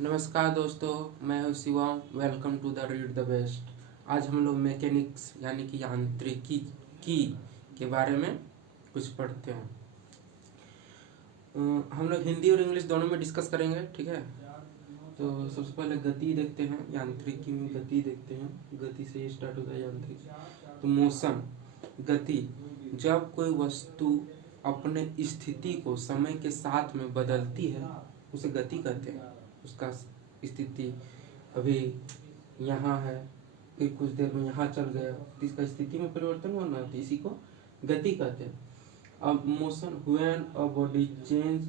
नमस्कार दोस्तों, मैं हूं Shivam. Welcome to the read the best. आज हम लोग मैकेनिक्स यानी कि यांत्रिकी की के बारे में कुछ पढ़ते हैं। हम लोग हिंदी और इंग्लिश दोनों में डिस्कस करेंगे, ठीक है। तो सबसे पहले गति देखते हैं। यांत्रिकी में गति देखते हैं, गति से ही स्टार्ट होता है यांत्रिकी। तो मोशन, गति, जब कोई वस्तु अपने स्थिति को समय के साथ में बदलती है उसे गति कहते हैं। उसका स्थिति अभी यहाँ है, फिर कुछ देर में यहाँ चल गया, तो इसका स्थिति में परिवर्तन होना है, इसी को गति कहते हैं। अब motion, when a body change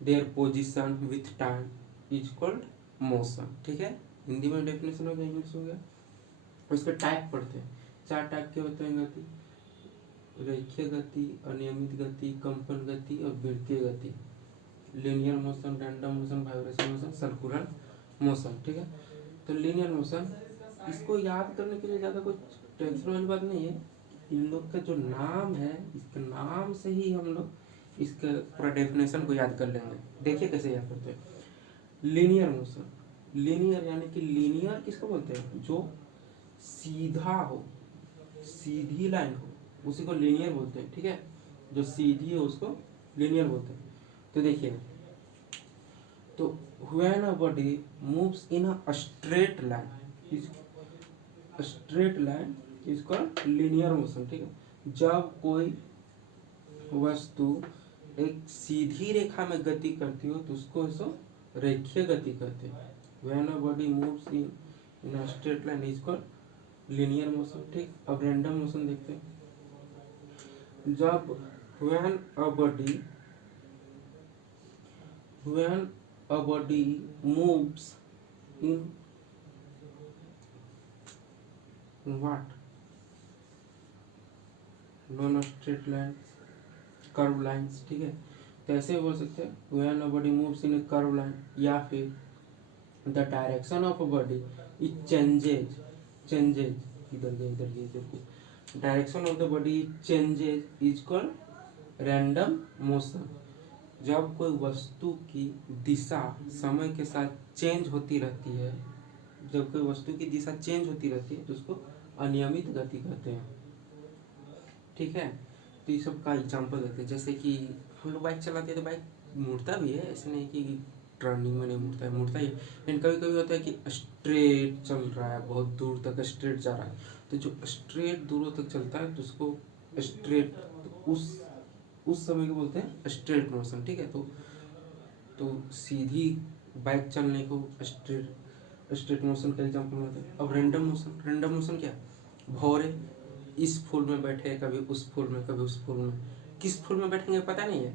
their position with time is called motion, ठीक है। हिंदी में डेफिनेशन हो गया, इंग्लिश हो गया। उसके टाइप पढ़ते हैं। 4 टाइप के होते हैं गति: रेखीय गति, अनियमित गति, कंपन गति और वृत्तीय गति। Linear motion, random motion, vibration motion, circular motion, ठीक है। तो लीनियर मोशन, इसको याद करने के लिए ज़्यादा कुछ टेंशन वाली बात नहीं है। इन लोग का जो नाम है, इसके नाम से ही हम लोग इसके पूरा डेफिनेशन को याद कर लेंगे। देखिए कैसे याद करते हैं। लीनियर मोशन, लीनियर यानी कि लीनियर किसको बोलते हैं? जो सीधा हो, सीधी लाइन हो, उसी को लीनियर बोलते हैं, ठीक है। जो सीधी है उसको लीनियर बोलते हैं। तो देखिए, तो when a body moves in a straight line is called linear motion, ठीक है। जब कोई वस्तु एक सीधी रेखा में गति करती हो तो उसको ऐसा रेखीय गति कहते हैं। When a body moves in a straight line is called linear motion, ठीक। अब रैंडम मोशन देखते हैं। जब when a body moves in what? non straight lines, curve lines, ठीक है। तो ऐसे बोल सकते हैं when a body moves in a curve line, या फिर the direction of a body it changes इधर गए direction of the body changes is called random motion। जब कोई वस्तु की दिशा समय के साथ चेंज होती रहती है, जब कोई वस्तु की दिशा चेंज होती रहती है तो उसको अनियमित गति कहते हैं, ठीक है। तो ये सब का एग्जाम्पल देते हैं। जैसे कि हम लोग बाइक चलाते हैं तो बाइक मुड़ता भी है, ऐसे नहीं कि टर्निंग में नहीं मुड़ता है, मुड़ता ही है। लेकिन कभी कभी होता है कि स्ट्रेट चल रहा है, बहुत दूर तक स्ट्रेट जा रहा है, तो जो स्ट्रेट दूरों तक चलता है तो उसको स्ट्रेट, उस समय को बोलते हैं स्ट्रेट मोशन, ठीक है। तो सीधी बाइक चलने को स्ट्रेट मोशन का एग्जाम्पल होता है। अब रैंडम मोशन क्या? भौरे इस फूल में बैठे, कभी उस फूल में, कभी उस फूल में, किस फूल में बैठेंगे पता नहीं है,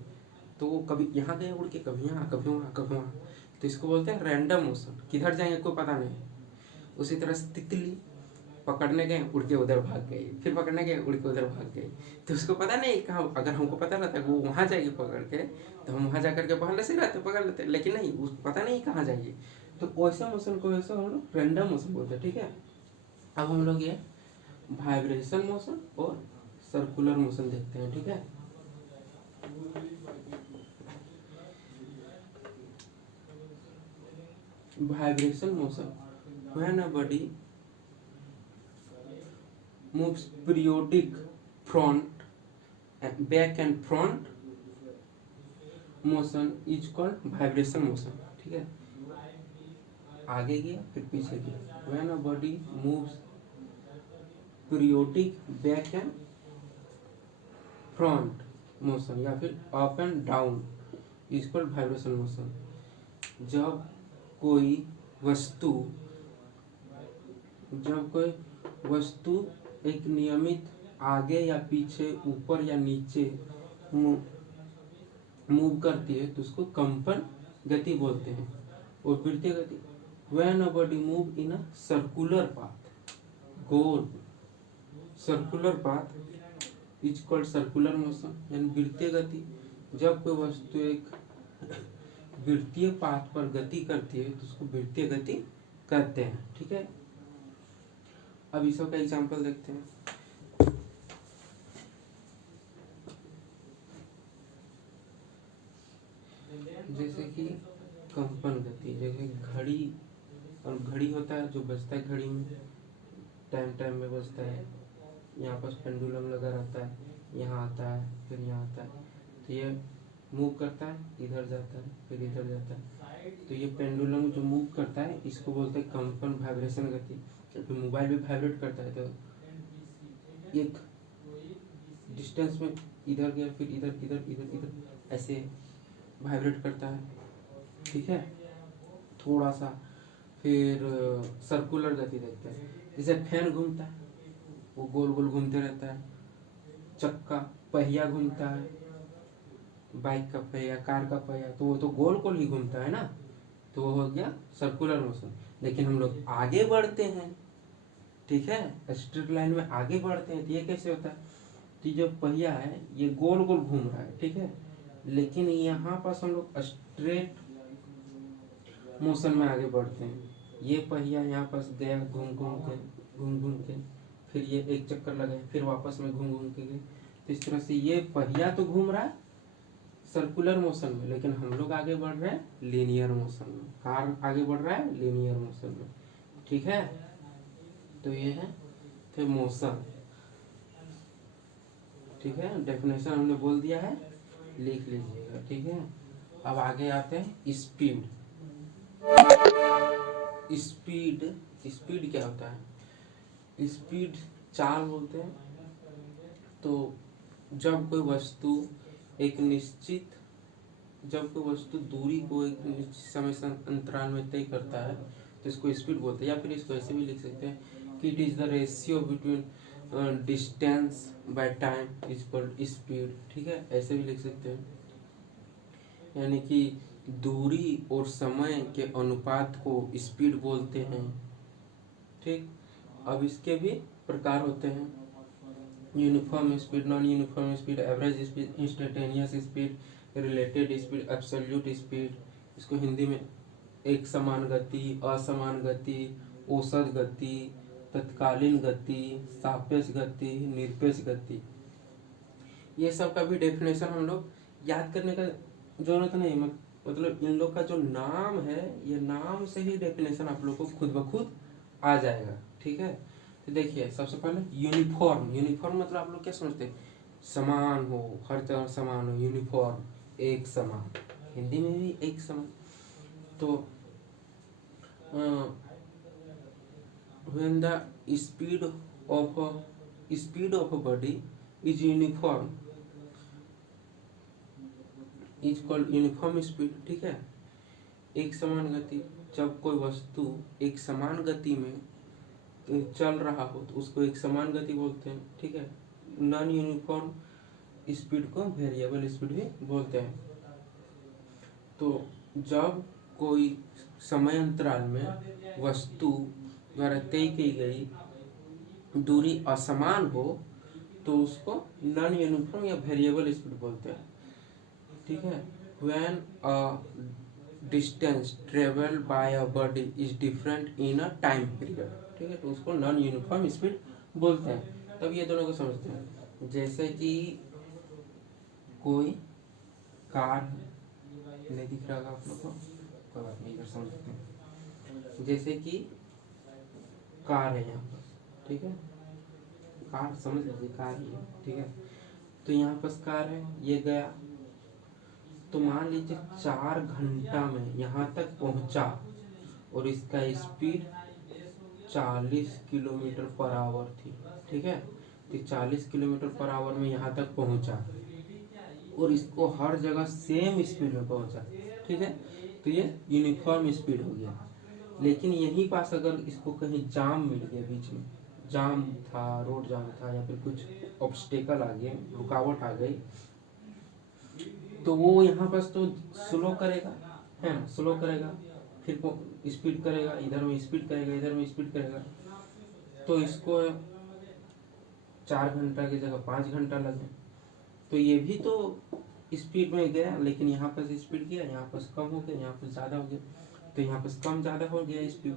तो वो कभी यहाँ गए उड़ के, कभी यहाँ, कभी वहाँ, कभी वहाँ, तो इसको बोलते हैं रैंडम मोशन। किधर जाएंगे कोई पता नहीं। उसी तरह से तितली पकड़ने गए, उड़ के उधर भाग गई, फिर पकड़ने गए, उड़ के उधर भाग गई, तो उसको पता नहीं कहाँ। अगर हमको पता रहता है वो वहाँ जाएगी पकड़ के, तो हम वहाँ जा करके पहले से रहते पकड़ लेते, लेकिन नहीं, उसको पता नहीं कहाँ जाएगी। तो वैसा मोशन को वैसा हम लोग रैंडम मोशन बोलते हैं, ठीक है। अब हम लोग ये वाइब्रेशन मोशन और सर्कुलर मोशन देखते हैं, ठीक है। Vibration motion, when a body moves periodic front back and front motion is called vibration motion, ठीक है। आगे गया फिर पीछे गया। when a body moves periodic back and front motion या फिर up and down is called vibration motion। जब कोई वस्तु एक नियमित आगे या पीछे, ऊपर या नीचे मूव करती है तो उसको कंपन गति बोलते हैं। और वृत्तीय गति, when a body move in a circular path, goal circular path is called circular motion, यानी वृत्तीय गति। जब कोई वस्तु एक वृत्तीय पाथ पर गति करती है तो उसको वृत्तीय गति कहते हैं, ठीक है। अब इसका का एग्जाम्पल देखते हैं। जैसे कि कंपन गति, जैसे घड़ी, और घड़ी होता है जो बजता है, घड़ी में टाइम टाइम में बजता है, यहाँ पर पेंडुलम लगा रहता है, यहाँ आता है फिर यहाँ आता है, तो ये मूव करता है, इधर जाता है फिर इधर जाता है, तो ये पेंडुलम जो मूव करता है इसको बोलते हैं कंपन, वाइब्रेशन गति। फिर मोबाइल भी वाइब्रेट करता है, तो एक डिस्टेंस में इधर गया फिर इधर इधर इधर इधर ऐसे वाइब्रेट करता है, ठीक है, थोड़ा सा। फिर सर्कुलर गति देखते हैं, जैसे फैन घूमता है वो गोल गोल घूमते रहता है, चक्का पहिया घूमता है, बाइक का पहिया, कार का पहिया, तो वो तो गोल गोल ही घूमता है ना, तो वो हो गया सर्कुलर मोशन। लेकिन हम लोग आगे बढ़ते हैं, ठीक है, स्ट्रेट लाइन में आगे बढ़ते हैं, तो ये कैसे होता है, तो जो पहिया है ये गोल गोल घूम रहा है, ठीक है, लेकिन यहाँ पास हम लोग स्ट्रेट मोशन में आगे बढ़ते हैं। ये पहिया यहाँ पास गया घूम घूम के, फिर ये एक चक्कर लगाए फिर वापस में घूम घूम के गए, तो इस तरह से ये पहिया तो घूम रहा है सर्कुलर मोशन में, लेकिन हम लोग आगे बढ़ रहे हैं लीनियर मोशन में, कार आगे बढ़ रहा है लीनियर मोशन में, ठीक है। तो ये है फिर मोशन, ठीक है, डेफिनेशन हमने बोल दिया है, लिख लीजिएगा, ठीक है। अब आगे आते हैं स्पीड। स्पीड, स्पीड क्या होता है, स्पीड चाल बोलते हैं। तो जब कोई वस्तु एक निश्चित, जब कोई वस्तु दूरी को एक निश्चित समय अंतराल में तय करता है तो इसको स्पीड बोलते हैं, या फिर इसको ऐसे भी लिख सकते हैं कि it is the ratio between distance by time is called speed, ठीक है, ऐसे भी लिख सकते हैं, यानी कि दूरी और समय के अनुपात को स्पीड बोलते हैं, ठीक। अब इसके भी प्रकार होते हैं, uniform speed, non uniform speed, average speed, instantaneous speed, related speed, absolute speed. इसको हिंदी में एक समान गति, असमान गति, औसत गति, तत्कालीन गति, सापेक्ष गति, निरपेक्ष गति, ये सब का भी डेफिनेशन हम लोग याद करने का जरूरत नहीं, मतलब इन लोग का जो नाम है, ये नाम से ही डेफिनेशन आप लोग को खुद ब खुद आ जाएगा, ठीक है। तो देखिए सबसे पहले यूनिफॉर्म, यूनिफॉर्म मतलब आप लोग क्या समझते हैं, समान हो, हर जगह समान हो, यूनिफॉर्म एक समान, हिंदी में भी एक समान। तो when the speed of a body is uniform is called uniform speed, ठीक है, एक समान गति, जब कोई वस्तु एक समान गति में चल रहा हो तो उसको एक समान गति बोलते हैं, ठीक है। नॉन यूनिफॉर्म स्पीड को वेरिएबल स्पीड भी बोलते हैं। तो जब कोई समय अंतराल में वस्तु द्वारा तय की गई दूरी असमान हो तो उसको नॉन यूनिफॉर्म या वेरिएबल स्पीड बोलते हैं, ठीक है। When a distance travel by a body is different in a time period, ठीक है, तो उसको नॉन यूनिफॉर्म स्पीड बोलते हैं। तब ये दोनों को समझते हैं, जैसे कि कोई कार, नहीं दिख रहा आप लोग को, कोई बात नहीं, इधर समझ सकते हैं। जैसे कि कार है यहाँ पर, ठीक है, कार समझ लीजिए, कार ही है, ठीक है। तो यहाँ पर कार है, ये गया, तो मान लीजिए 4 घंटा में यहाँ तक पहुँचा और इसका स्पीड 40 किलोमीटर पर आवर थी, ठीक है। तो 40 किलोमीटर पर आवर में यहाँ तक पहुँचा और इसको हर जगह सेम स्पीड में पहुँचा, ठीक है, तो ये यूनिफॉर्म स्पीड हो गया। लेकिन यहीं पास अगर इसको कहीं जाम मिल गया, बीच में जाम था, रोड जाम था, या फिर कुछ ऑब्स्टेकल आ गए, रुकावट आ गई, तो वो यहाँ पास तो स्लो करेगा, है ना, स्लो करेगा, फिर स्पीड करेगा, इधर में स्पीड करेगा, इधर में स्पीड करेगा, तो इसको 4 घंटा की जगह 5 घंटा लगे, तो ये भी तो स्पीड में गया, लेकिन यहाँ पर स्पीड किया, यहाँ पर कम हो गया, यहाँ पर ज़्यादा हो गया, तो यहाँ पर कम ज़्यादा हो गया स्पीड,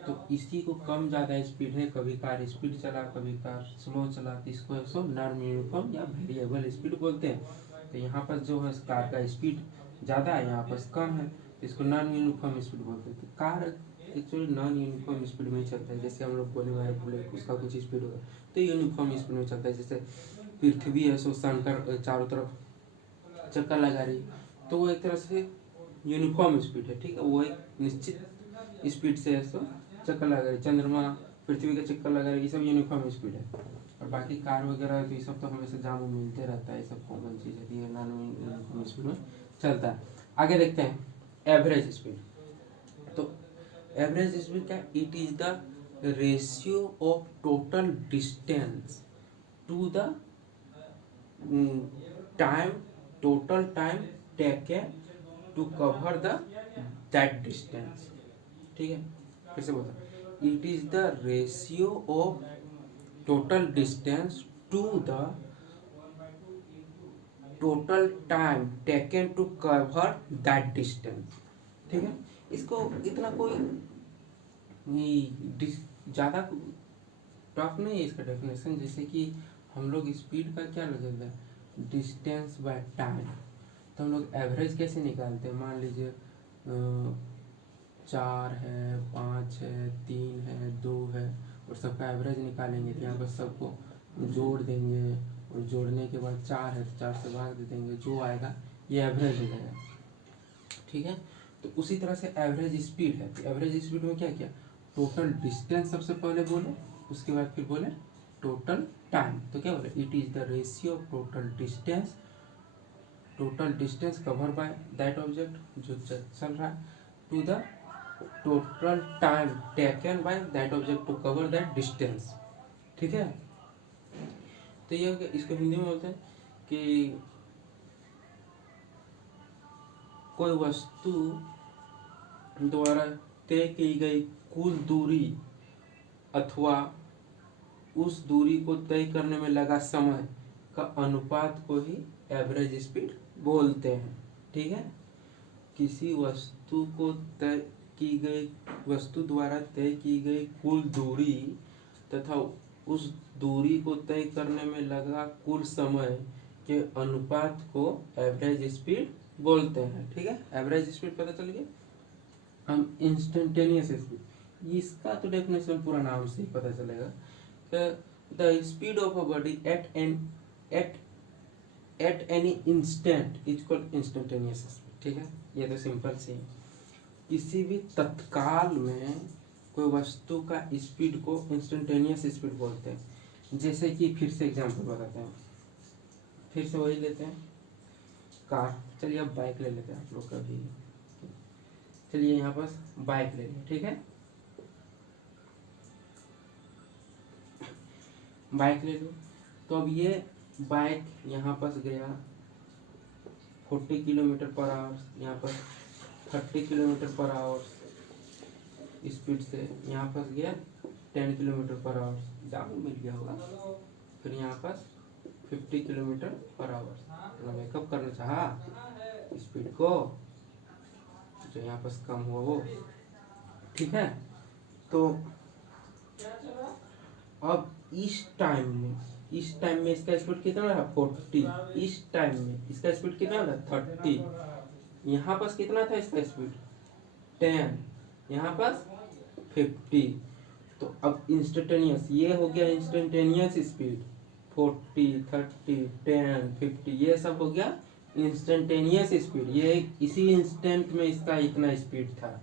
तो इसी को कम ज़्यादा स्पीड है, कभी कार स्पीड चला, कभी कार स्लो चला, तो इसको सब नॉन यूनिफॉर्म या वेरिएबल स्पीड बोलते हैं। तो यहाँ पर जो है कार का स्पीड ज़्यादा है, यहाँ पर कम है, इसको नॉन यूनिफॉर्म स्पीड बोलते हैं। Car actually non uniform speed में ही चलता है। जैसे हम लोग बोले वायर बुलेट, उसका कुछ स्पीड होगा तो यूनिफॉर्म स्पीड में चलता है। जैसे पृथ्वी है सो सन का चारों तरफ चक्कर लगा रही, तो वो एक तरह से यूनिफॉर्म स्पीड है, ठीक है। वो एक निश्चित स्पीड से है सो चक्कर लगा रही। चंद्रमा पृथ्वी का चक्कर लगा रही, ये सब यूनिफॉर्म स्पीड है। और बाकी कार वगैरह तो ये सब तो हमेशा जाम मिलते रहता है, ये सब कॉमन चीज़ है, ये नॉन यूनिफॉर्म स्पीड में चलता है। आगे देखते हैं एवरेज स्पीड। तो एवरेज स्पीड क्या, it is the ratio of total distance to the time, total time taken to cover the that distance, ठीक है। फिर से बोलता, it is the ratio of total distance to the total time taken to cover that distance, ठीक है। इसको इतना कोई ज़्यादा टफ नहीं है इसका डेफिनेशन। जैसे कि हम लोग स्पीड का क्या लगता है, डिस्टेंस बाय टाइम, तो हम लोग एवरेज कैसे निकालते हैं। मान लीजिए 4 है, 5 है, 3 है, 2 है, और सबका एवरेज निकालेंगे तो यहाँ पर सबको जोड़ देंगे, और जोड़ने के बाद 4 है तो 4 से भाग दे देंगे, जो आएगा ये एवरेज हो जाएगा, ठीक है। तो उसी तरह से एवरेज स्पीड है। तो एवरेज स्पीड में क्या किया, टोटल डिस्टेंस सबसे पहले बोले, उसके बाद फिर बोले टोटल टाइम। तो क्या बोले, it is the ratio of total distance cover by that object जो चल रहा है, to the total time taken by that object to cover that distance, ठीक है। तो ये इसको हिंदी में बोलते हैं कि कोई वस्तु द्वारा तय की गई कुल दूरी अथवा उस दूरी को तय करने में लगा समय का अनुपात को ही एवरेज स्पीड बोलते हैं, ठीक है। किसी वस्तु द्वारा तय की गई कुल दूरी तथा उस दूरी को तय करने में लगा कुल समय के अनुपात को एवरेज स्पीड बोलते हैं, ठीक है। एवरेज स्पीड पता चल गया। हम इंस्टेंटेनियस स्पीड, इसका तो डेफिनेशन पूरा नाम से ही पता चलेगा। The speed of a body at any instant is called instantaneous speed, ठीक है। ये तो सिंपल सी है। किसी भी तत्काल में कोई वस्तु का स्पीड को इंस्टेंटेनियस स्पीड बोलते हैं। जैसे कि फिर से एग्जांपल बताते हैं, फिर से वही लेते हैं कार। चलिए अब बाइक ले लेते हैं आप लोग का भी। चलिए यहाँ पर बाइक ले लें, ठीक है। बाइक ले लो, तो अब ये बाइक यहाँ पर गया 40 किलोमीटर पर आवर, यहाँ पर 30 किलोमीटर पर आवर स्पीड से, यहाँ पर गया 10 किलोमीटर पर आवर, ज़्यादा मिल गया होगा। फिर यहाँ पर 50 किलोमीटर पर आवर, मेकअप करना चाहा स्पीड को, जो यहाँ पर कम हुआ वो, ठीक है। तो अब इस टाइम में इसका स्पीड कितना रहा, 40। इस टाइम में इसका स्पीड कितना रहा, 30। यहाँ पर कितना था इसका स्पीड, 10। यहाँ पर 50। तो अब इंस्टेंटेनियस, ये हो गया इंस्टेंटेनियस स्पीड, 40, 30, 10, 50, ये सब हो गया इंस्टेंटेनियस स्पीड। ये इसी इंस्टेंट में इसका इतना स्पीड था।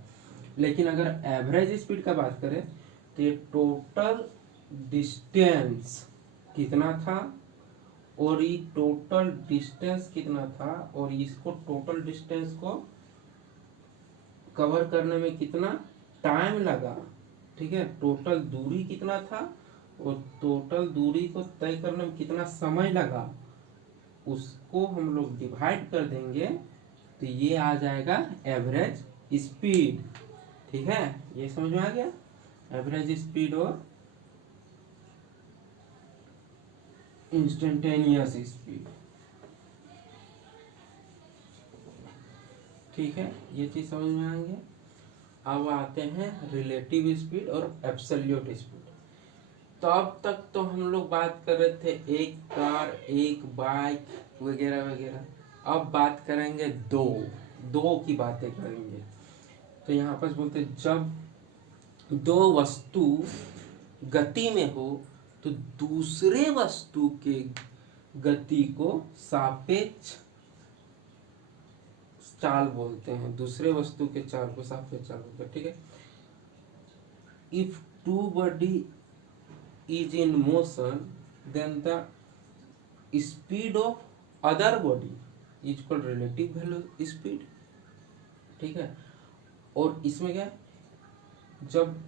लेकिन अगर एवरेज स्पीड का बात करें तो ये टोटल डिस्टेंस कितना था, और ये टोटल डिस्टेंस कितना था, और इसको टोटल डिस्टेंस को कवर करने में कितना टाइम लगा, ठीक है। टोटल दूरी कितना था और टोटल दूरी को तय करने में कितना समय लगा, उसको हम लोग डिवाइड कर देंगे तो ये आ जाएगा एवरेज स्पीड, ठीक है। ये समझ में आ गया, एवरेज स्पीड और इंस्टेंटेनियस स्पीड, ठीक है। ये चीज समझ में आएंगे। अब आते हैं रिलेटिव स्पीड और एब्सोल्यूट स्पीड। तो अब तक तो हम लोग बात कर रहे थे एक कार, एक बाइक वगैरह वगैरह। अब बात करेंगे दो, दो की बातें करेंगे। तो यहाँ पर बोलते हैं जब दो वस्तु गति में हो तो दूसरे वस्तु के गति को सापेक्ष चाल बोलते हैं। दूसरे वस्तु के चाल को सापेक्ष चाल बोलते हैं, ठीक है। If two body is in motion then the speed of other body is called relative velocity speed, ठीक है। और इसमें क्या है, जब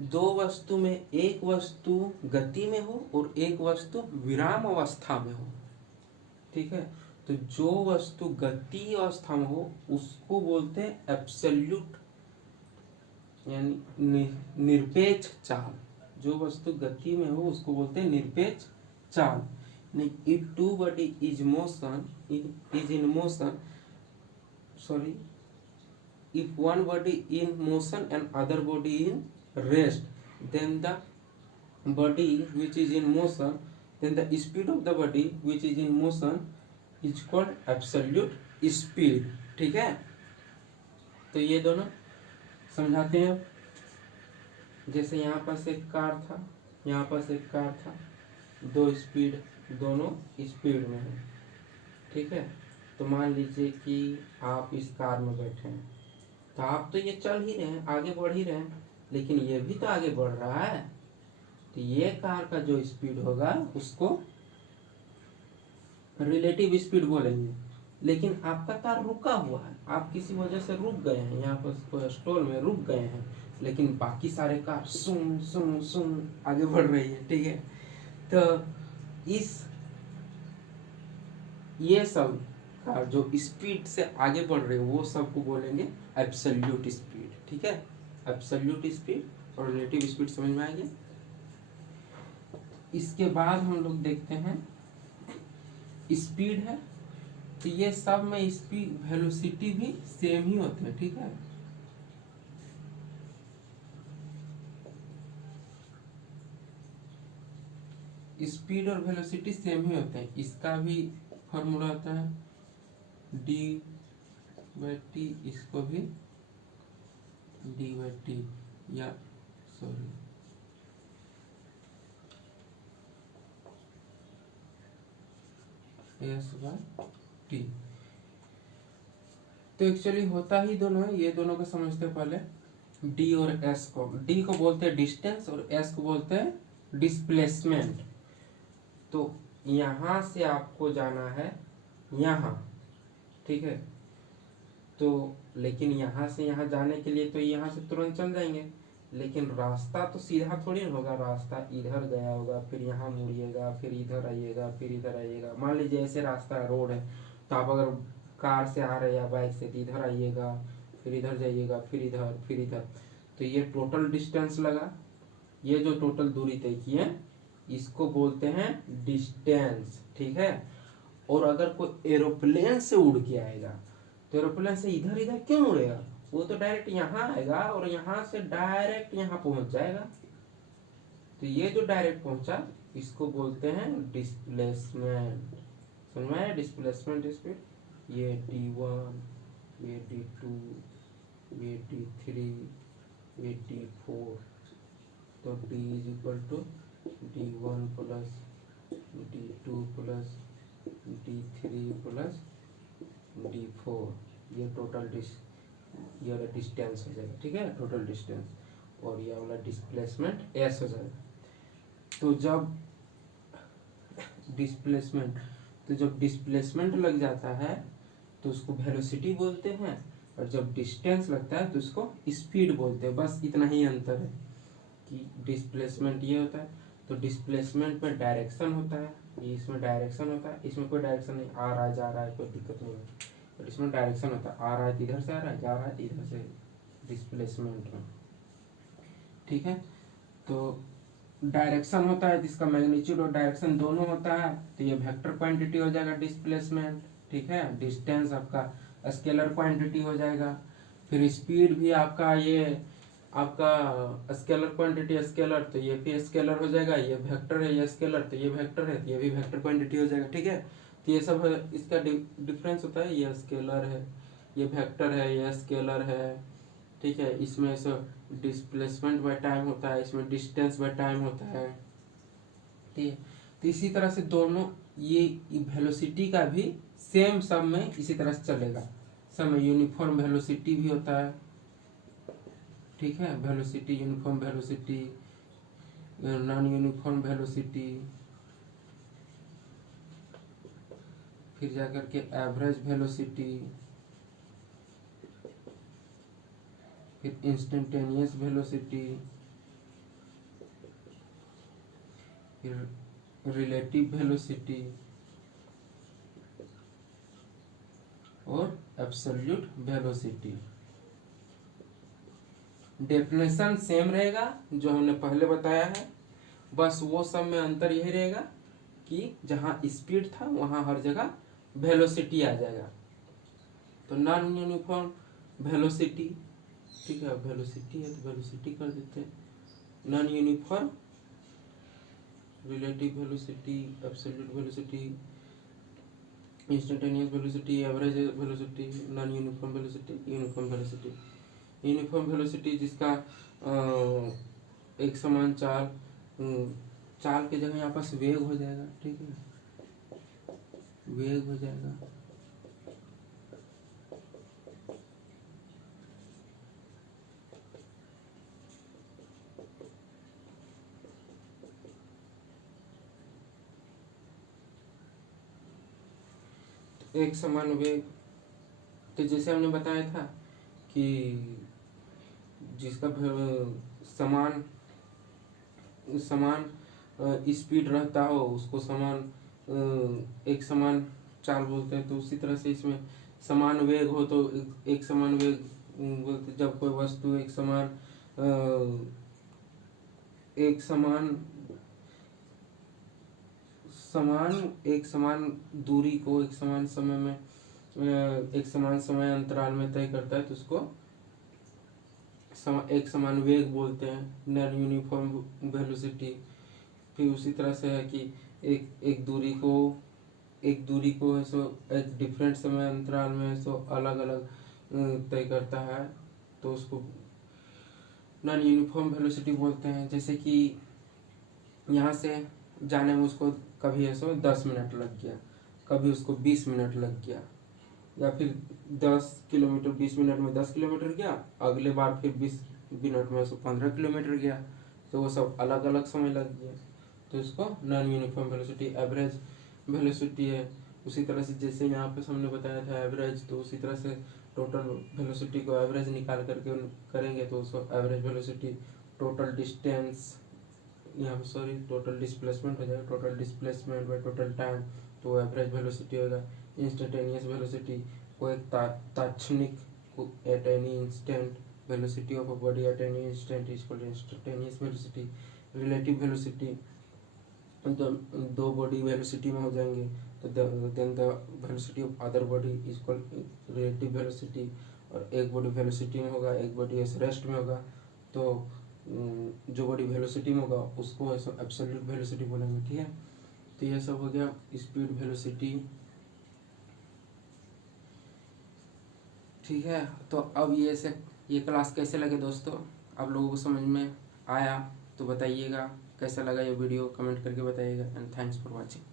दो वस्तु में एक वस्तु गति में हो और एक वस्तु विराम अवस्था में हो, ठीक है, तो जो वस्तु गति अवस्था में हो उसको बोलते हैं एब्सोल्यूट यानी निरपेक्ष चाल। जो वस्तु गति में हो उसको बोलते हैं निरपेक्ष चाल। If two body is in motion sorry if one body in motion and other body in rest, then the body which is in motion, then the speed of the body which is in motion is called absolute speed, ठीक है। तो ये दोनों समझाते हैं। जैसे यहाँ पास एक कार था, यहाँ पास एक कार था, दो स्पीड दोनों स्पीड में है, ठीक है। तो मान लीजिए कि आप इस कार में बैठे हैं, तो आप तो ये चल ही रहे हैं, आगे बढ़ ही रहे हैं, लेकिन ये भी तो आगे बढ़ रहा है। तो ये कार का जो स्पीड होगा उसको रिलेटिव स्पीड बोलेंगे। लेकिन आपका कार रुका हुआ है, आप किसी वजह से रुक गए हैं, यहाँ पर कोई स्टॉल में रुक गए हैं, लेकिन बाकी सारे कार सुन सुन सुन आगे बढ़ रही है, ठीक है। तो ये सब कार जो स्पीड से आगे बढ़ रहे हैं वो सबको बोलेंगे एब्सोल्यूट स्पीड, ठीक है। एब्सोल्यूट स्पीड और रिलेटिव स्पीड समझ में आएंगे। इसके बाद हम लोग देखते हैं स्पीड है, तो ये सब में स्पीड वेलोसिटी भी सेम ही होते हैं, ठीक है। स्पीड और वेलोसिटी सेम ही होते हैं। इसका भी फॉर्मूला होता है d/t, इसको भी d/t या सॉरी s/t। तो एक्चुअली होता ही दोनों है, ये दोनों को समझते हैं पहले। d और s को, d को बोलते हैं डिस्टेंस और s को बोलते हैं डिस्प्लेसमेंट। तो यहाँ से आपको जाना है यहाँ, ठीक है। तो लेकिन यहाँ से यहाँ जाने के लिए तो यहाँ से तुरंत चल जाएंगे, लेकिन रास्ता तो सीधा थोड़ी ना होगा, रास्ता इधर गया होगा, फिर यहाँ मुड़िएगा, फिर इधर आइएगा, फिर इधर आइएगा। मान लीजिए ऐसे रास्ता रोड है, तो आप अगर कार से आ रहे हैं या बाइक से, तो इधर आइएगा, फिर इधर जाइएगा, फिर इधर, फिर इधर। तो ये टोटल डिस्टेंस लगा, ये जो टोटल दूरी तय की है इसको बोलते हैं डिस्टेंस, ठीक है। और अगर कोई एरोप्लेन से उड़ के आएगा तो एरोप्लेन से इधर इधर क्यों उड़ेगा, वो तो डायरेक्ट यहाँ आएगा और यहाँ से डायरेक्ट यहाँ पहुंच जाएगा। तो ये जो डायरेक्ट पहुंचा इसको बोलते हैं डिस्प्लेसमेंट। समझ में आया डिस्प्लेसमेंट स्पीड। ये d1, ये d2, ये d3, ये d4। तो d is equal to d1 plus d2 plus d3 plus d4। ये टोटल ये वाला डिस्टेंस हो जाएगा, ठीक है, टोटल डिस्टेंस। और ये वाला डिस्प्लेसमेंट s हो जाएगा। तो जब डिस्प्लेसमेंट लग जाता है तो उसको वेलोसिटी बोलते हैं, और जब डिस्टेंस लगता है तो उसको स्पीड बोलते हैं। बस इतना ही अंतर है कि डिस्प्लेसमेंट ये होता है, तो डिस्प्लेसमेंट में डायरेक्शन होता है, ये इसमें डायरेक्शन होता है, इसमें कोई डायरेक्शन नहीं, आ रहा है जा रहा है, कोई दिक्कत नहीं है। तो इसमें डायरेक्शन होता है, आ रहा है इधर से आ रहा है, जा रहा है इधर से, डिस्प्लेसमेंट में, ठीक है। तो डायरेक्शन होता है जिसका मैग्नीट्यूड और डायरेक्शन दोनों होता है, तो ये वेक्टर क्वांटिटी हो जाएगा डिस्प्लेसमेंट, ठीक है। डिस्टेंस आपका स्केलर क्वांटिटी हो जाएगा। फिर स्पीड भी आपका ये आपका स्केलर क्वांटिटी स्केलर, तो ये भी स्केलर हो जाएगा, ये वेक्टर है, ये स्केलर, तो ये वेक्टर है, तो ये भी वेक्टर क्वांटिटी हो जाएगा, ठीक है। तो ये सब है, इसका डिफरेंस होता है, ये स्केलर है, ये वेक्टर है, ये स्केलर है, ठीक है। इसमें ऐसा डिस्प्लेसमेंट बाय टाइम होता है, इसमें डिस्टेंस बाय टाइम होता है, ठीक है। तो इसी तरह से दोनों ये वेलोसिटी का भी सेम सब में इसी तरह से चलेगा। सब में यूनिफॉर्म वेलोसिटी भी होता है, ठीक है। Velocity, uniform velocity, non uniform velocity, फिर जाकर के एवरेज वेलोसिटी, फिर इंस्टेंटेनियस वेलोसिटी, फिर रिलेटिव वेलोसिटी और एब्सोल्यूट वेलोसिटी। डेफिनेशन सेम रहेगा जो हमने पहले बताया है, बस वो सब में अंतर यही रहेगा कि जहाँ स्पीड था वहाँ हर जगह वेलोसिटी आ जाएगा। तो नॉन यूनिफॉर्म वेलोसिटी, ठीक है, वेलोसिटी है तो वेलोसिटी कर देते हैं। Non uniform, relative velocity, absolute velocity, instantaneous velocity, average velocity, non uniform velocity, uniform velocity. Uniform velocity जिसका एक समान चाल, चाल की जगह यहाँ पास वेग हो जाएगा, ठीक है, वेग हो जाएगा। एक समान वेग, तो जैसे हमने बताया था कि जिसका समान समान स्पीड रहता हो उसको समान एक समान चाल बोलते हैं। तो उसी तरह से इसमें समान वेग हो तो एक समान वेग बोलते, जब कोई वस्तु एक समान दूरी को एक समान समय में एक समान समय अंतराल में तय करता है तो उसको एक समान वेग बोलते हैं, नॉन यूनिफॉर्म वेलोसिटी। फिर उसी तरह से है कि एक दूरी को है सो एक डिफरेंट समय अंतराल में है सो अलग अलग तय करता है तो उसको नॉन यूनिफॉर्म वेलोसिटी बोलते हैं। जैसे कि यहाँ से जाने में उसको कभी है सो 10 मिनट लग गया, कभी उसको 20 मिनट लग गया, या फिर 10 किलोमीटर 20 मिनट में 10 किलोमीटर गया, अगले बार फिर 20 मिनट में उसको 15 किलोमीटर गया, तो वो सब अलग अलग समय लग गया, तो इसको non uniform velocity. Average velocity है उसी तरह से, जैसे यहाँ पे हमने बताया था एवरेज, तो उसी तरह से टोटल वेलोसिटी को एवरेज निकाल करके करेंगे तो उसको एवरेज वेलोसिटी। टोटल डिस्टेंस, यहाँ पे सॉरी टोटल डिस्प्लेसमेंट हो जाएगा, total displacement by total time, तो एवरेज वेलोसिटी होगा। इंस्टेंटेनियस वेलोसिटी को एक तात्क्षणिक at any instant, velocity of a body at any instant is called instantaneous velocity. Relative velocity, तो दो बॉडी वेलोसिटी में हो जाएंगे तो then the velocity of other body is called relative velocity. और एक बॉडी वेलोसिटी में होगा, एक बॉडी रेस्ट में होगा, तो जो बॉडी वेलोसिटी में होगा उसको एब्सोल्यूट वेलोसिटी बोलेंगे, ठीक है। तो ये सब हो गया स्पीड वेलोसिटी, ठीक है। तो अब ये क्लास कैसे लगे दोस्तों, आप लोगों को समझ में आया तो बताइएगा कैसा लगा ये वीडियो, कमेंट करके बताइएगा। And thanks for watching.